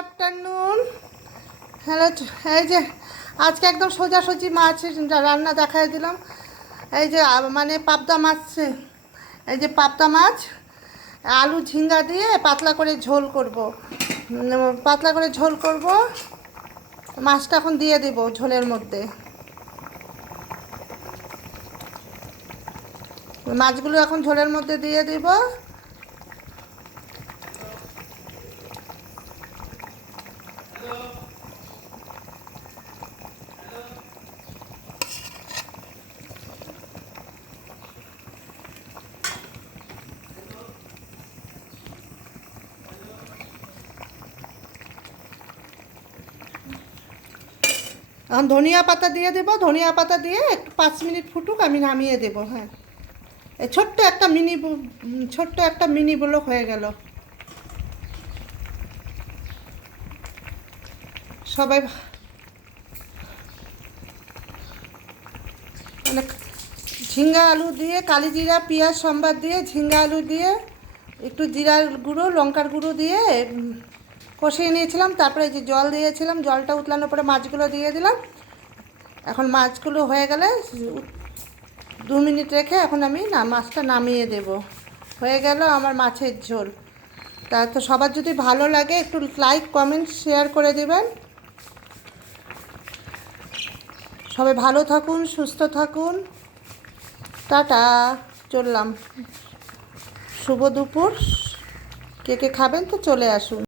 Afternoon. Hello, এই যে আজকে একদম সোজাসুজি মাছ রান্না দেখাই দিলাম। এই যে মানে পাবদা মাছ, এই যে পাবদা মাছ আলু ঝিঙ্গা দিয়ে পাতলা করে ঝোল করব। পাতলা করে ঝোল করব। মাছটা এখন দিয়ে দেব ঝোলের মধ্যে। মাছগুলো এখন ঝোলের মধ্যে দিয়ে দিব। এখন ধনিয়া পাতা দিয়ে দেবো। ধনিয়া পাতা দিয়ে একটু 5 মিনিট ফুটুক, আমি নামিয়ে দেবো। হ্যাঁ, এই ছোট্ট একটা মিনি ব্লক হয়ে গেল। সবাই মানে ঝিঙ্গা আলু দিয়ে কালি জিরা পেঁয়াজ সম্বাদ দিয়ে ঝিঙ্গা আলু দিয়ে একটু জিরার গুঁড়ো লঙ্কার গুঁড়ো দিয়ে কষিয়ে নিয়েছিলাম। তারপরে যে জল দিয়েছিলাম, জলটা উতলানোর পরে মাছগুলো দিয়ে দিলাম। এখন মাছগুলো হয়ে গেলে 2 মিনিট রেখে এখন আমি মাছটা নামিয়ে দেব। হয়ে গেল আমার মাছের ঝোল। তা তো সবার যদি ভালো লাগে একটু লাইক কমেন্ট শেয়ার করে দেবেন। সবাই ভালো থাকুন, সুস্থ থাকুন। টাটা, চললাম। শুভ দুপুর। কে কে খাবেন তো চলে আসুন।